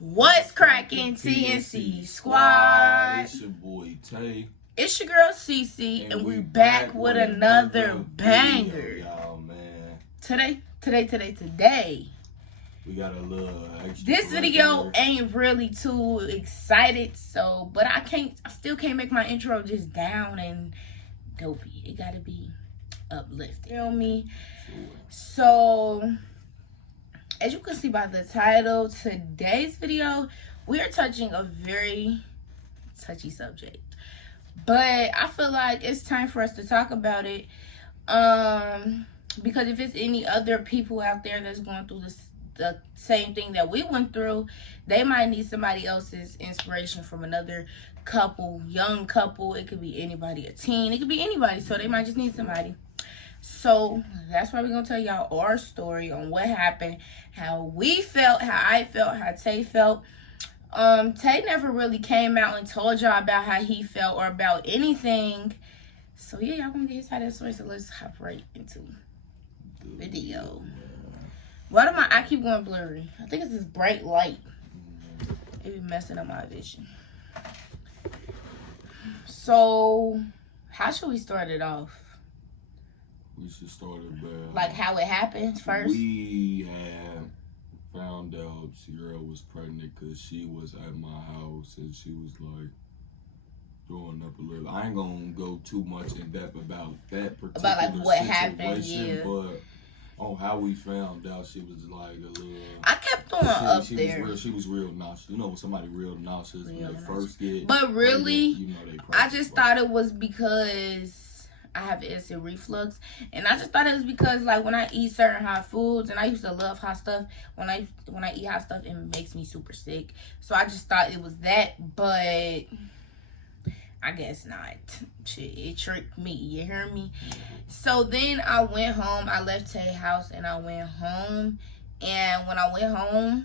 What's cracking, TNC Squad? It's your boy Tay. It's your girl Cece, and we back with another banger. Y'all, man. Today. We got a little extra. This video ain't really too excited, but I still can't make my intro just down and dopey. It gotta be uplifting. You know me? Sure. So, as you can see by the title, today's video, we are touching a very touchy subject. But I feel like it's time for us to talk about it. Because if it's any other people out there that's going through the same thing that we went through, they might need somebody else's inspiration from another couple, young couple. It could be anybody, a teen. It could be anybody. So they might just need somebody. So that's why we're going to tell y'all our story on what happened, how we felt, how I felt, how Tay felt. Tay never really came out and told y'all about how he felt or about anything. So yeah, y'all gonna get his side of the story. So let's hop right into the video. Why do my eye keep going blurry? I think it's this bright light. It be messing up my vision. So how should we start it off? We should start it back. Like how it happened first? We had found out Sierra was pregnant because she was at my house and she was like throwing up a little. I ain't gonna go too much in depth about that particular about like what situation, happened, yeah. But on how we found out, she was like a little. I kept throwing up there. She was real nauseous. You know when somebody real nauseous when they first get. But really, pregnant, you know I just thought it was because I have acid reflux, and I just thought it was because like when I eat certain hot foods, and I used to love hot stuff. When I eat hot stuff, it makes me super sick. So I just thought it was that, but I guess not. Shit, it tricked me. You hear me? So then I went home. I left Tay's house and I went home. And when I went home,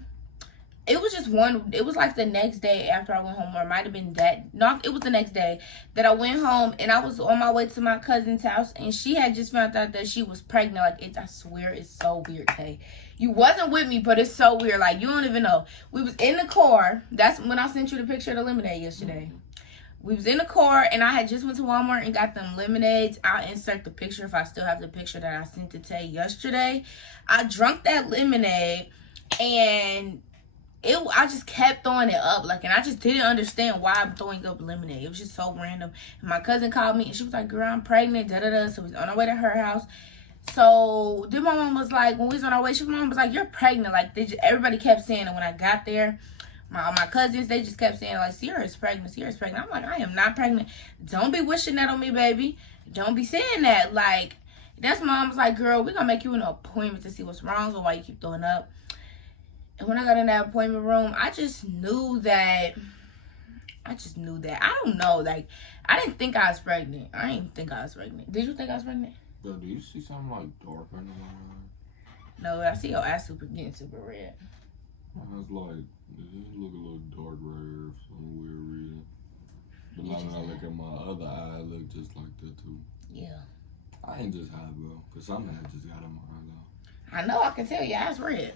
it was just it was like the next day after I went home, or it might have been it was the next day that I went home, and I was on my way to my cousin's house, and she had just found out that she was pregnant. Like, I swear it's so weird, Tay. You wasn't with me, but it's so weird. Like, you don't even know. We was in the car. That's when I sent you the picture of the lemonade yesterday. We was in the car, and I had just went to Walmart and got them lemonades. I'll insert the picture if I still have the picture that I sent to Tay yesterday. I drank that lemonade, and I just kept throwing it up, like, and I just didn't understand why I'm throwing up lemonade. It was just so random. And my cousin called me, and she was like, girl, I'm pregnant, da-da-da. So we was on our way to her house. So then my mom was like, when we was on our way, my mom was like, you're pregnant. Like, everybody kept saying it when I got there. My cousins, they just kept saying, like, Sierra's pregnant, Sierra's pregnant. I'm like, I am not pregnant. Don't be wishing that on me, baby. Don't be saying that. Like, that's mom's like, girl, we're going to make you an appointment to see what's wrong, so why you keep throwing up. And when I got in that appointment room, I just knew that. I don't know. Like, I didn't think I was pregnant. I didn't think I was pregnant. Did you think I was pregnant? Yo, do you see something like dark right now? No, I see your ass getting super red. I was like, it look a little dark right here for some weird reason. But now when I look at my other eye, it look just like that too. Yeah. I ain't just high, bro. Because something I just got in my eye though. I know, I can tell your ass red.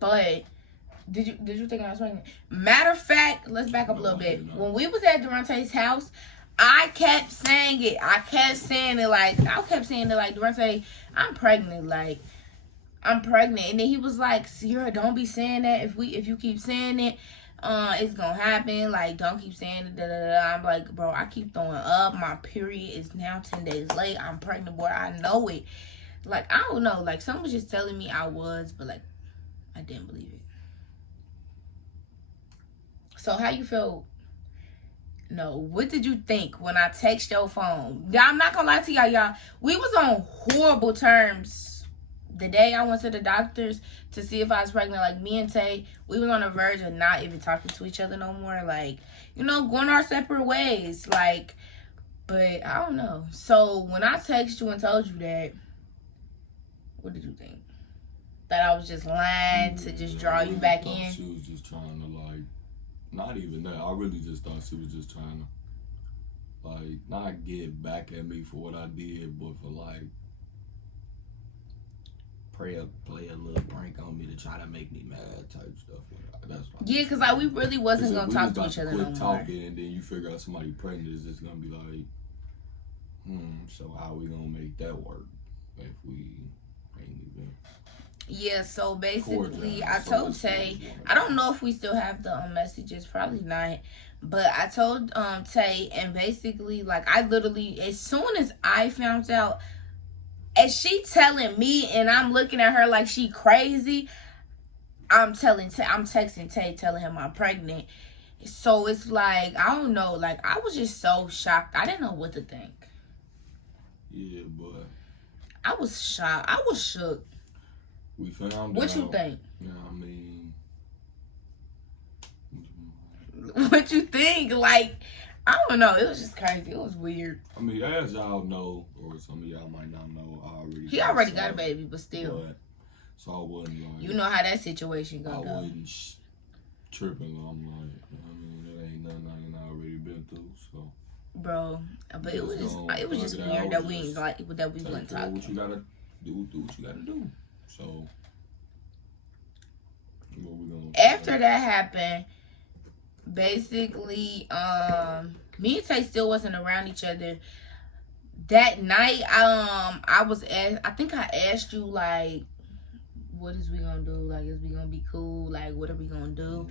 But did you think I was pregnant? Matter of fact, let's back up a little bit. When we was at Durante's house, I kept saying it. I kept saying it like, Durante, I'm pregnant. Like, I'm pregnant. And then he was like, Sierra, don't be saying that. If you keep saying it, it's gonna happen. Like, don't keep saying it. Da, da, da. I'm like, bro, I keep throwing up. My period is now 10 days late. I'm pregnant, boy. I know it. Like, I don't know. Like, someone was just telling me I was, but like, I didn't believe it. So how you feel? No, what did you think when I text your phone? I'm not gonna lie to y'all. We was on horrible terms the day I went to the doctors to see if I was pregnant. Like, me and Tay, we was on the verge of not even talking to each other no more. Like, you know, going our separate ways. Like, but I don't know. So when I texted you and told you that, what did you think? That I was just lying to just draw you back in? She was just trying to, like, not even that. I really just thought she was just trying to, like, not get back at me for what I did, but for, like, play a little prank on me to try to make me mad type stuff. That's Yeah, because like, we really wasn't going to talk to each other no more. Talking, and then you figure out somebody pregnant, is just going to be like, so how we going to make that work if we ain't even... Yeah, so basically, I told Tay, I don't know if we still have the messages, probably not, but I told Tay, and basically, like, I literally, as soon as I found out, and she telling me, and I'm looking at her like she crazy, I'm texting Tay, telling him I'm pregnant. So it's like, I don't know, like, I was just so shocked. I didn't know what to think. Yeah, but I was shocked. I was shook. We found out. What you think? Yeah, I mean, what you think? Like, I don't know. It was just crazy. It was weird. I mean, as y'all know, or some of y'all might not know, he already got a baby, but still. But, so I wasn't like... You know how that situation go. I wasn't tripping. I'm like, I mean, it ain't nothing I ain't already been through, so... Bro, but it was just weird that we wouldn't talk. What you gotta do what you gotta do. So, what we gonna... After that happened, basically, me and Tay still wasn't around each other. That night, I think I asked you, like, what is we gonna do? Like, is we gonna be cool? Like, what are we gonna do?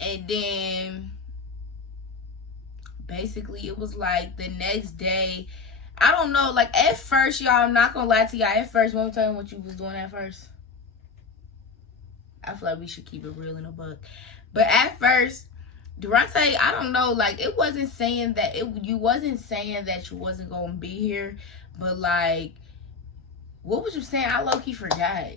And then, basically, it was like the next day, I don't know, like, at first, y'all, I'm not gonna lie to y'all, at first, when we tell you what you was doing at first, I feel like we should keep it real in a book. But at first, Durante, I don't know, like, it wasn't saying that, you wasn't saying that you wasn't gonna be here, but, like, what was you saying? I low-key forgot.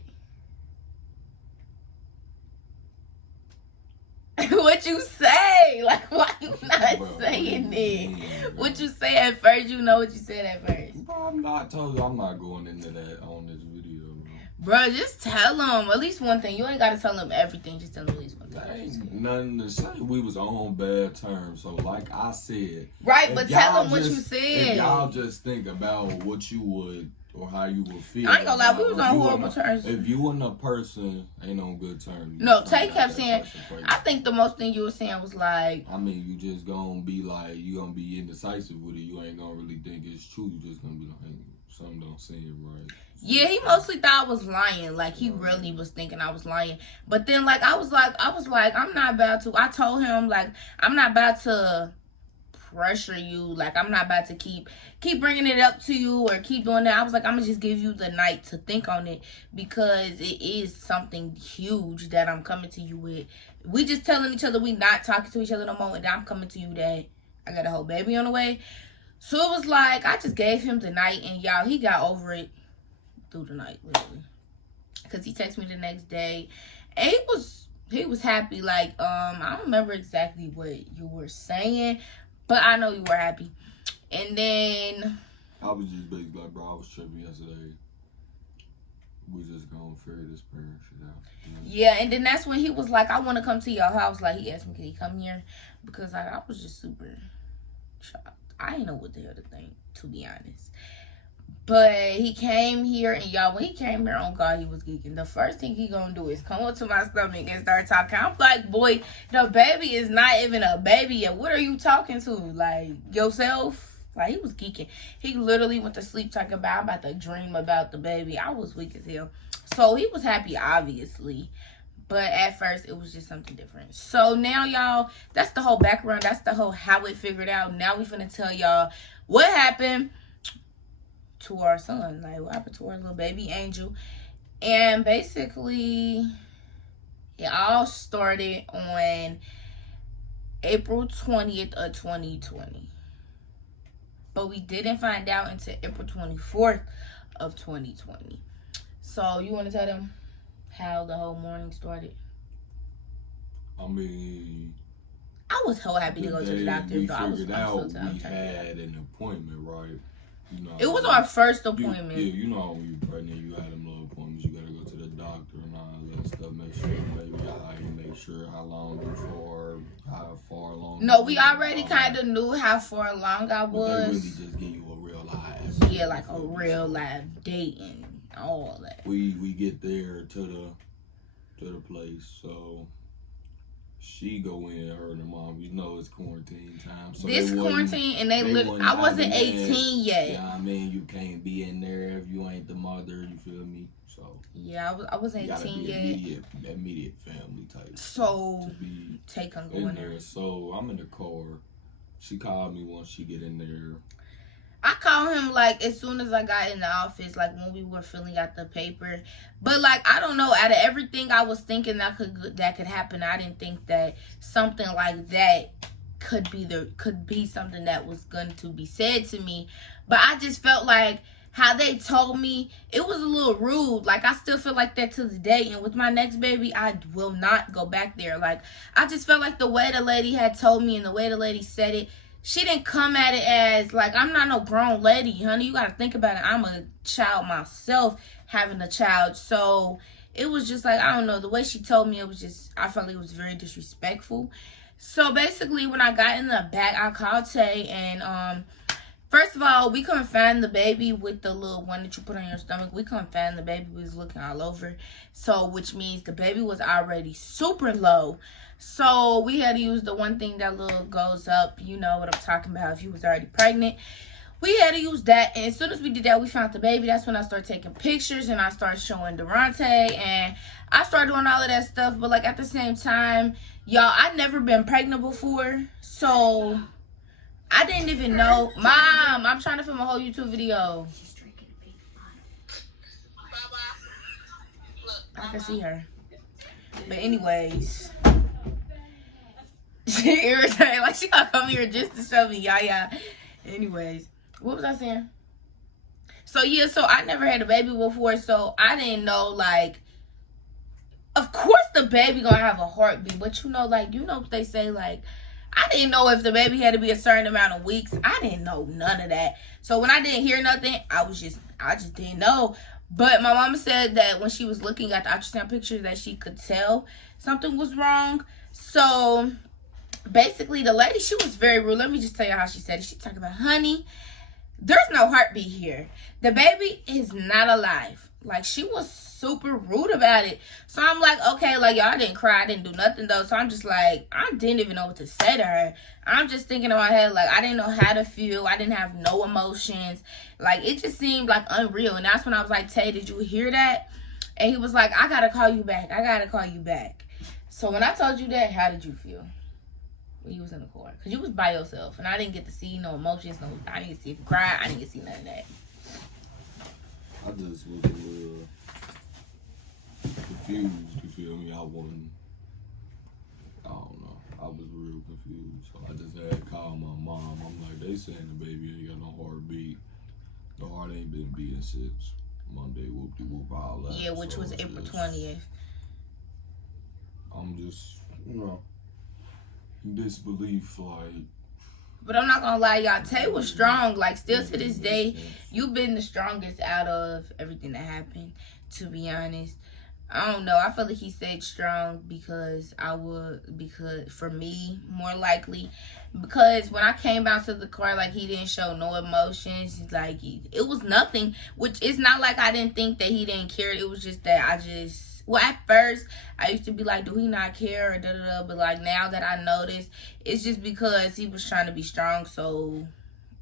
What you say? Like, why you not saying it? What you say at first? You know what you said at first. Bro, I'm not going into that on this video, bro. Just tell them at least one thing. You ain't gotta tell them everything. Just tell them at least one thing. That ain't nothing to say. We was on bad terms. So, like I said, right? But tell them what you said. If y'all just think about what you would or how you would feel. I ain't gonna lie, we was on horrible terms. If you and a person ain't on good terms. No, Tay kept saying, I think the most thing you were saying was like, I mean, you just gonna be like, you gonna be indecisive with it. You ain't gonna really think it's true. You just gonna be like, hey, something don't seem right. Yeah, he mostly thought I was lying. Like, he really was thinking I was lying. But then, like, I was like, I'm not about to, I told him, like, I'm not about to pressure you. Like, I'm not about to keep bringing it up to you or keep doing that. I was like, I'm gonna just give you the night to think on it, because it is something huge that I'm coming to you with. We just telling each other we not talking to each other no more, and I'm coming to you that I got a whole baby on the way. So it was like, I just gave him the night, and y'all, he got over it through the night, literally, because he texted me the next day, and he was happy. Like, I don't remember exactly what you were saying, but I know you were happy. And then I was just basically like, bro, I was tripping yesterday. We just gonna figure this parent shit out. You know? Yeah, and then that's when he was like, I want to come to your house. Like, he asked me, can he come here? Because like, I was just super shocked. I didn't know what the hell to think, to be honest. But he came here, and y'all, when he came here, on God, he was geeking. The first thing he gonna do is come up to my stomach and start talking. I'm like, boy, the baby is not even a baby yet. What are you talking to? Like, yourself? Like, he was geeking. He literally went to sleep talking about, I'm about to dream about the baby. I was weak as hell. So he was happy, obviously. But at first, it was just something different. So now, y'all, that's the whole background. That's the whole how it figured out. Now we finna tell y'all what happened to our son. Like, what happened to our little baby angel. And basically, it all started on April 20th of 2020. But we didn't find out until April 24th of 2020. So, you want to tell them how the whole morning started? I mean, I was so happy to go to the doctor. We figured out we had an appointment, right? You know, it was our first appointment. You know, when you're pregnant, you had them little appointments. You gotta go to the doctor and all that stuff. Make sure the baby alright. Make sure how long before, how far along. No, we already kind of knew how far along I was. But they really just give you a real live. Yeah, like a real live date and all that. We get there to the place. So she go in, her and her mom. You know it's quarantine time. So this quarantine, and I wasn't 18 yet. Yeah, I mean, you can't be in there if you ain't the mother. You feel me? So yeah, I wasn't 18 yet. Immediate family type. So Take on going there. So I'm in the car. She called me once she get in there. I called him like as soon as I got in the office, like when we were filling out the paper. But like I don't know, out of everything I was thinking that could happen, I didn't think that something like that could be something that was going to be said to me. But I just felt like how they told me, it was a little rude. Like I still feel like that to this day. And with my next baby, I will not go back there. Like I just felt like the way the lady had told me and the way the lady said it, she didn't come at it as, like, I'm not no grown lady, honey. You got to think about it. I'm a child myself, having a child. So, it was just like, I don't know. The way she told me, it was just, I felt like it was very disrespectful. So, basically, when I got in the back, I called Tay. And, first of all, we couldn't find the baby with the little one that you put on your stomach. We couldn't find the baby. We was looking all over. So, which means the baby was already super low. So we had to use the one thing that little goes up. You know what I'm talking about. If you was already pregnant, we had to use that. And as soon as we did that, we found the baby. That's when I started taking pictures and I started showing Durante and I started doing all of that stuff. But like at the same time, y'all, I'd never been pregnant before. So I didn't even know. Mom, I'm trying to film a whole YouTube video. I can see her. But anyways, she irritated. Like she gotta come here just to show me. Yeah. Anyways, what was I saying? So yeah, so I never had a baby before, so I didn't know, like, of course the baby gonna have a heartbeat, but you know what they say, like, I didn't know if the baby had to be a certain amount of weeks. I didn't know none of that. So when I didn't hear nothing, I just didn't know. But my mama said that when she was looking at the ultrasound picture that she could tell something was wrong. So basically the lady, she was very rude. Let me just tell you how she said it. She talked about, honey, there's no heartbeat here. The baby is not alive. Like, she was super rude about it. So I'm like, okay, like, y'all didn't cry. I didn't do nothing, though. So I'm just like, I didn't even know what to say to her. I'm just thinking in my head, like, I didn't know how to feel. I didn't have no emotions. Like, it just seemed, like, unreal. And that's when I was like, Tay, did you hear that? And he was like, I got to call you back. I got to call you back. So when I told you that, how did you feel? When you was in the car? Because you was by yourself. And I didn't get to see no emotions. I didn't get to see if you cry. I didn't get to see none of that. I just was a little confused, you feel me? I don't know. I was real confused. So I just had to call my mom. I'm like, they saying the baby ain't got no heartbeat. The heart ain't been beating since Monday, whoop-de-whoop, all that. Yeah, which was April 20th. I'm just, in disbelief, like. But I'm not gonna lie, y'all. Tay was strong. Like, still to this day, you've been the strongest out of everything that happened, to be honest. I don't know. I feel like he stayed strong because for me, more likely. Because when I came out to the car, like, he didn't show no emotions. Like, it was nothing. Which, it's not like I didn't think that he didn't care. It was just that well, at first, I used to be like, do he not care or da-da-da. But, like, now that I noticed, it's just because he was trying to be strong so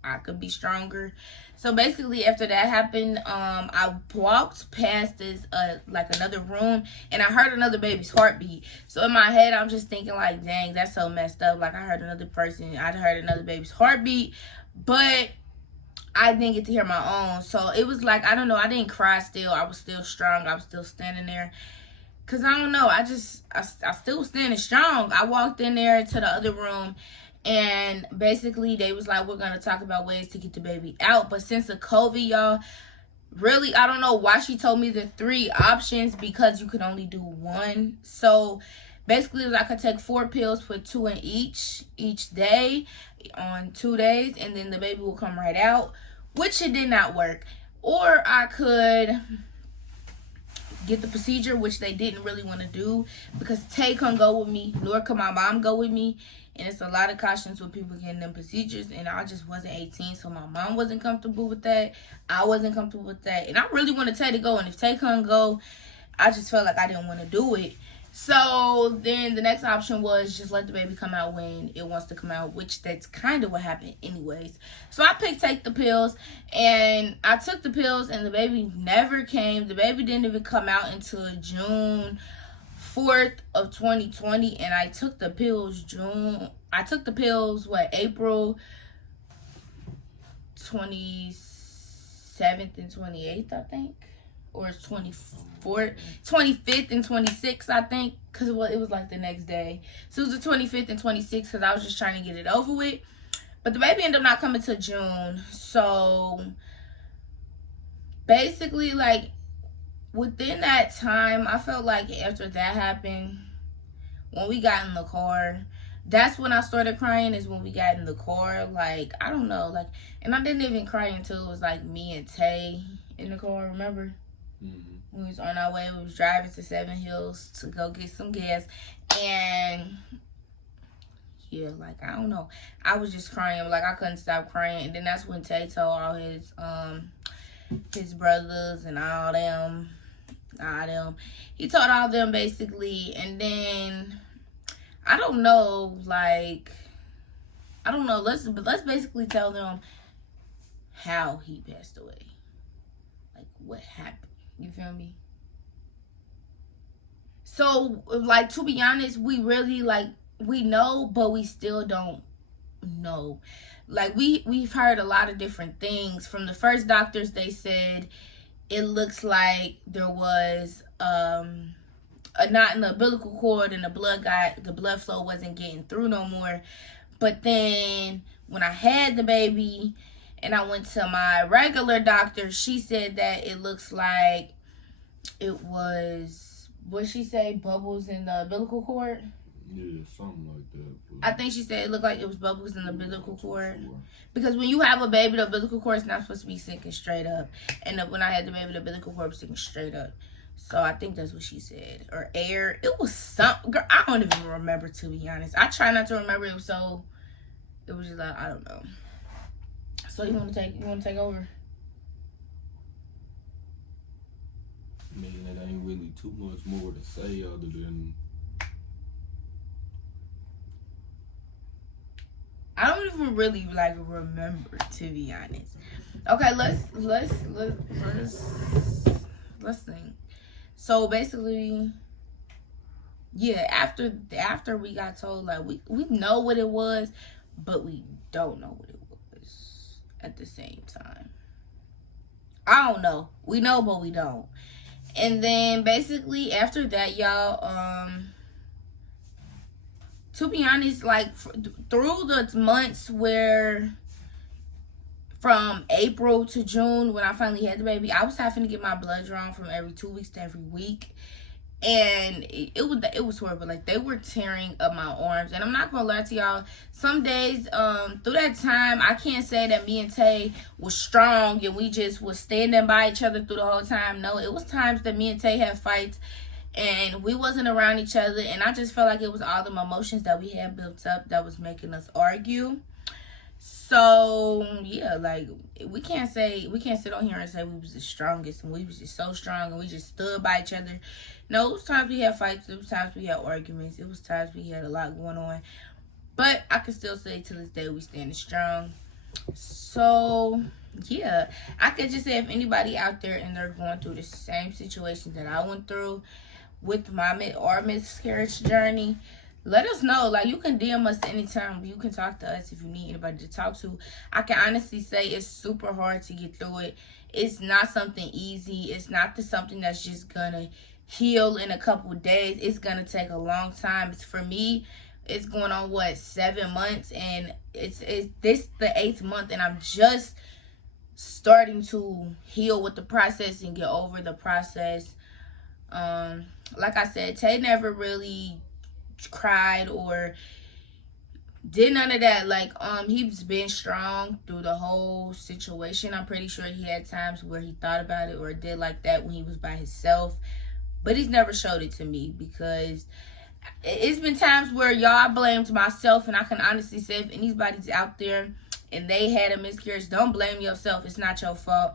I could be stronger. So, basically, after that happened, I walked past this, like, another room, and I heard another baby's heartbeat. So, in my head, I'm just thinking, like, dang, that's so messed up. Like, I heard another baby's heartbeat, but I didn't get to hear my own. So it was like, I don't know, I didn't cry still. I was still strong. I was still standing there. Because I don't know, I still was standing strong. I walked in there to the other room, and basically they was like, we're going to talk about ways to get the baby out. But since the COVID, y'all, really, I don't know why she told me the 3 options, because you could only do 1. So basically, I could take 4 pills, put 2 in each day on 2 days, and then the baby will come right out, which it did not work. Or I could get the procedure, which they didn't really want to do because Tay couldn't go with me, nor could my mom go with me. And it's a lot of cautions with people getting them procedures, and I just wasn't 18, so my mom wasn't comfortable with that. I wasn't comfortable with that, and I really wanted Tay to go, and if Tay couldn't go, I just felt like I didn't want to do it. So then the next option was just let the baby come out when it wants to come out, which that's kind of what happened anyways. So I picked take the pills, and I took the pills, and the baby never came. The baby didn't even come out until June 4th of 2020, and I took the pills April 27th and 28th, I think. Or it's 25th and 26th, I think, because it was like the next day. So it was the 25th and 26th because I was just trying to get it over with. But the baby ended up not coming till June. So basically, like, within that time, I felt like after that happened, when we got in the car, that's when I started crying, is when we got in the car. Like, I don't know, like, and I didn't even cry until it was like me and Tay in the car, remember? We was on our way. We was driving to Seven Hills to go get some gas. And yeah, like, I don't know. I was just crying. Like, I couldn't stop crying. And then that's when Tay told all his brothers and all them. He told all them basically. And then I don't know, like, I don't know. Let's basically tell them how he passed away. Like, what happened. You feel me? So, like, to be honest, we really, like, we know, but we still don't know. Like, we've heard a lot of different things. From the first doctors, they said it looks like there was a knot in the umbilical cord and the blood flow wasn't getting through no more. But then when I had the baby and I went to my regular doctor, she said that it looks like it was, what she say, bubbles in the umbilical cord? Yeah, something like that. I think she said it looked like it was bubbles in the umbilical cord. Sure. Because when you have a baby, the umbilical cord is not supposed to be sinking straight up. And when I had the baby, the umbilical cord was sinking straight up. So I think that's what she said. Or air. It was something. Girl, I don't even remember, to be honest. I try not to remember. It was just like, I don't know. So you want to take over? I mean, it ain't really too much more to say other than I don't even really like remember, to be honest. Okay, let's think. So basically, yeah, after we got told, like, we know what it was, but we don't know what it was at the same time. I don't know. We know, but we don't. And then basically after that, y'all, to be honest, like, through the months where from April to June, when I finally had the baby, I was having to get my blood drawn from every 2 weeks to every week. And it was horrible. Like, they were tearing up my arms. And I'm not gonna lie to y'all, some days through that time, I can't say that me and Tay was strong and we just was standing by each other through the whole time. No, it was times that me and Tay had fights and we wasn't around each other, and I just felt like it was all the emotions that we had built up that was making us argue. So yeah, like, we can't sit on here and say we was the strongest and we was just so strong and we just stood by each other. No, it was times we had fights, it was times we had arguments, it was times we had a lot going on. But I can still say to this day we standing strong. So yeah, I could just say if anybody out there and they're going through the same situation that I went through with my miscarriage journey, let us know. Like, you can DM us anytime. You can talk to us if you need anybody to talk to. I can honestly say it's super hard to get through it. It's not something easy. It's not something that's just gonna heal in a couple of days. It's gonna take a long time. For me, it's going on 7 months, and it's this the 8th month, and I'm just starting to heal with the process and get over the process. Like I said, Tay never really cried or did none of that. Like, he's been strong through the whole situation. I'm pretty sure he had times where he thought about it or did like that when he was by himself, but he's never showed it to me, because it's been times where y'all blamed myself, and I can honestly say if anybody's out there and they had a miscarriage, don't blame yourself. It's not your fault.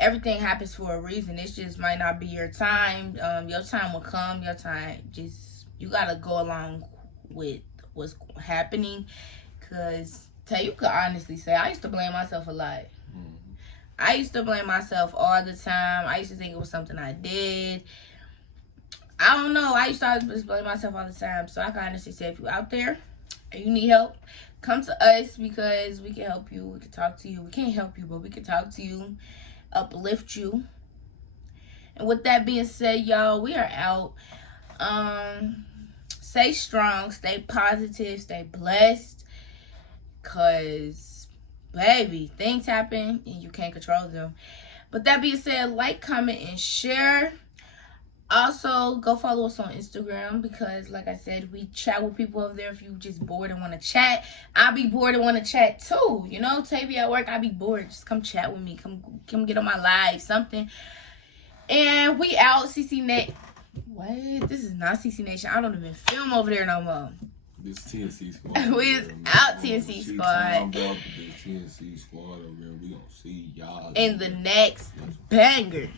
everything happens for a reason. It just might not be your time. Your time will come. Your time, just, you gotta go along with what's happening. Cause Tay, you could honestly say I used to blame myself a lot. I used to blame myself all the time. I used to think it was something I did. I don't know. I used to always blame myself all the time. So I can honestly say, if you're out there and you need help, come to us, because we can help you. We can talk to you. We can't help you, but we can talk to you, uplift you. And with that being said, y'all, we are out. Stay strong, stay positive, stay blessed, because, baby, things happen and you can't control them. But that being said, like, comment, and share. Also, go follow us on Instagram, because, like I said, we chat with people over there. If you just bored and want to chat, I'll be bored and want to chat too. You know, Tavy at work, I'll be bored. Just come chat with me. Come get on my live, something. And we out, CC Net. What? This is not CC Nation. I don't even film over there no more. This TNC squad. We is out, TNC squad. This TNC squad over here. We gonna see y'all in the next banger.